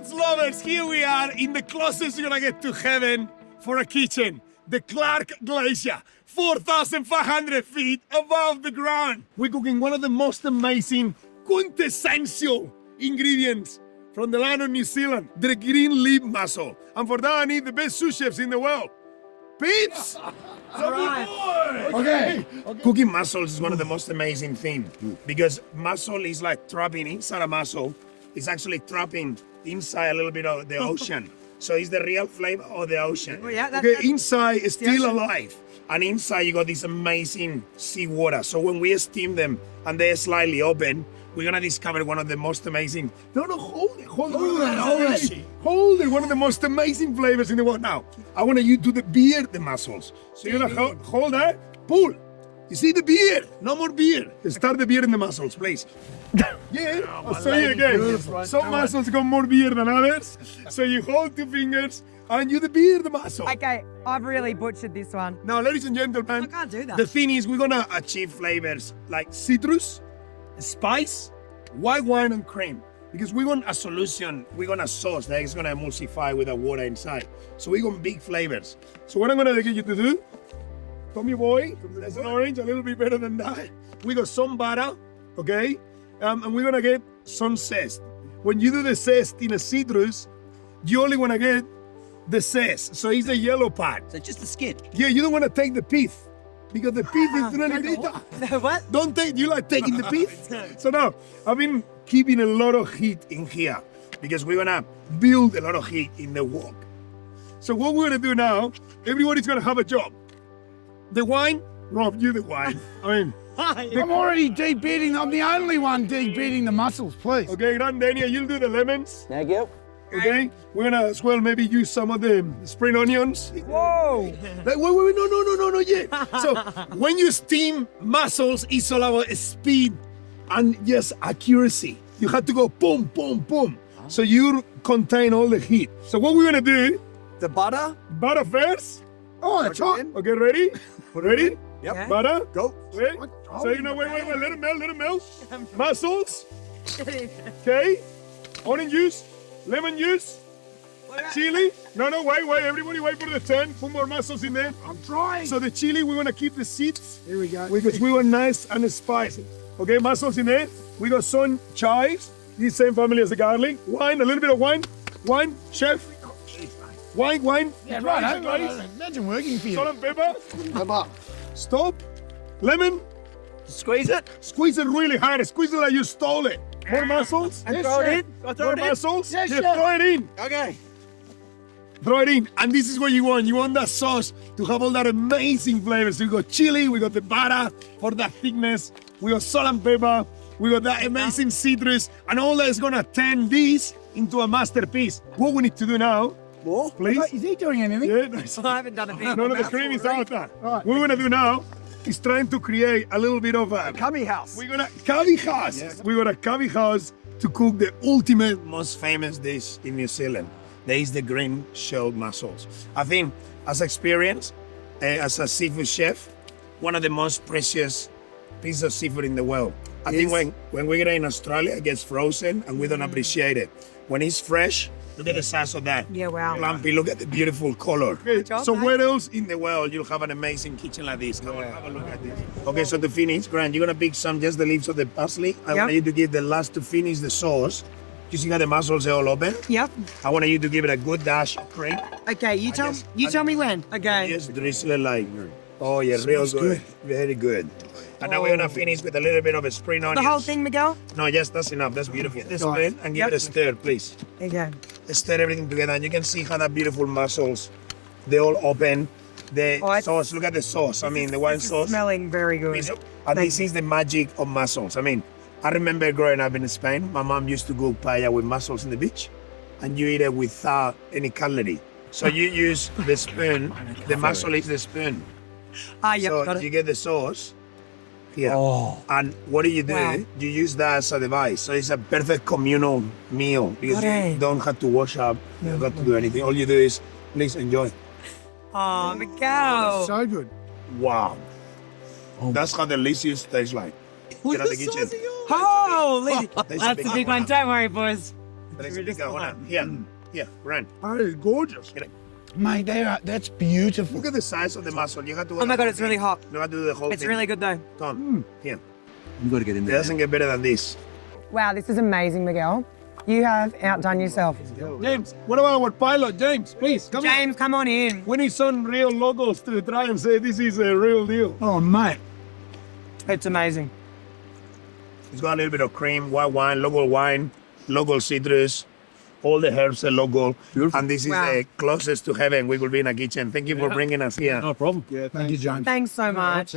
TopKnotz lovers, here we are in the closest you're gonna get to heaven for a kitchen. The Clark Glacier, 4,500 feet above the ground. We're cooking one of the most amazing, quintessential ingredients from the land of New Zealand, the green leaf mussel. And for that, I need the best sous chefs in the world. Peeps! All right. Okay. Cooking mussels is one of the most amazing things because mussel is like trapping inside a mussel. It's actually trapping inside a little bit of the ocean. So it's the real flavor of the ocean. Oh, yeah, Okay, inside is still alive. And inside you got this amazing seawater. So when we steam them and they're slightly open, we're gonna discover one of the most amazing. No, hold it. One of the most amazing flavors in the world. Now, I want you to beer the mussels. So you're gonna hold that, pull. You see the beer? No more beer. Start the beer in the mussels, please. Yeah, I'll show you again. Some mussels got more beer than others. So you hold 2 fingers and you beer the mussel. Okay, I've really butchered this one. Now, ladies and gentlemen, I can't do that. the thing is we're gonna achieve flavors like citrus, spice, white wine, and cream. Because we want a solution, we want a sauce that is gonna emulsify with the water inside. So we want big flavors. So what I'm gonna get you to do, Tommy boy, there's an orange, a little bit better than that. We got some butter, okay? And we're gonna get some zest. When you do the zest in a citrus, you only wanna get the zest. So it's the yellow part. So just the skin. Yeah, you don't wanna take the pith. Because the pith is really bitter. What? Don't take, you like taking the pith? So now, I've been keeping a lot of heat in here because we're gonna build a lot of heat in the wok. So what we're gonna do now, everybody's gonna have a job. The wine, Rob, you the wine. I mean, I'm already deep beating. I'm the only one deep beating the mussels, please. okay, Grand Daniel, you'll do the lemons. Thank you. Okay, we're gonna as well maybe use some of the spring onions. Whoa! Like, wait, no, yet. So when you steam mussels, it's all about speed and yes, accuracy. You have to go boom, boom, boom. So you contain all the heat. So what we're gonna do, The butter. butter first. Oh, that's hot. Okay, ready? Ready? Yep. Yeah. Butter. Go. Wait. So you know, wait, let it melt. Mussels. Okay. Orange juice, lemon juice, chili. No, wait, everybody wait for the turn. Put more mussels in there. I'm trying. So the chili, we want to keep the seeds Here we go. because we want nice and spicy. Okay, mussels in there. We got some chives, the same family as the garlic. Wine, a little bit of wine. Wine, chef. Wine. Yeah, Dry, right. dry. Imagine working for you. Salt and pepper. Stop. Lemon. Squeeze it. Squeeze it really hard. Squeeze it like you stole it. More mussels. And Yes, throw it chef. in? More mussels. Yes, Yeah, chef. throw it in. Okay. Throw it in. And this is what you want. You want that sauce to have all that amazing flavors. So we got chili, we got the butter for that thickness, we got salt and pepper, we got that amazing citrus, and all that is gonna turn this into a masterpiece. What we need to do now, More. please. Is he doing anything? Yeah, nice. I haven't done a thing. No, the cream is out there. Right. What we're gonna do now is trying to create a little bit of a Cubby house. we're gonna cavi house. We're gonna cavi house to cook the ultimate, most famous dish in New Zealand. That is the green shelled mussels. I think, as experience, as a seafood chef, one of the most precious pieces of seafood in the world. I think when we get it in Australia, it gets frozen and we don't appreciate it. When it's fresh, look at the size of that. Yeah, wow. Lumpy, look at the beautiful color. Okay, job, so mate. where else in the world you'll have an amazing kitchen like this? Come on, have a look at this. Okay, so to finish, Grant, you're gonna pick just the leaves of the parsley. I want you to give the last to finish the sauce. You see how the mussels are all open? Yep. I want you to give it a good dash of cream. Okay, you tell me when. Okay. Just drizzle it like, oh yeah, real good. Very good. And now we're gonna finish with a little bit of a spring onions. The whole thing, Miguel? No, yes, that's enough. That's beautiful. This spoon and give it a stir, please. Okay. Stir everything together, and you can see how that beautiful mussels, they all open. The sauce, look at the sauce. I mean, the wine sauce. Smelling very good. And this is the magic of mussels. I mean, I remember growing up in Spain, my mom used to cook paella with mussels in the beach, and you eat it without any cutlery. So you use the spoon, the mussel is the spoon. Ah, yep, So got it. you get the sauce here. Oh. And what do? Wow. You use that as a device. So it's a perfect communal meal because Got you it. don't have to wash up, you don't have to do anything. All you do is, please enjoy. Oh, Miguel. So good. Wow. That's how delicious tastes like. Get out the kitchen. Holy. That's That's a big one. Don't worry, boys. Let's pick one. Here, run. That is gorgeous. Mate, that's beautiful. Look at the size of the mussel. You have to. Oh my God, it's really hot. You have to do the whole It's thing. really good though. Tom, here. You got to get in It there. doesn't get better than this. Wow, this is amazing, Miguel. You have outdone yourself. James, what about our pilot, James? Please, come here. James, come on in. We need some real locals to try and say this is a real deal. Oh, mate. It's amazing. It's got a little bit of cream, white wine, local citrus. All the herbs are local. And this is Wow. the closest to heaven we will be in a kitchen. Thank you for bringing us here. No problem. Thank you, James. Thanks so much.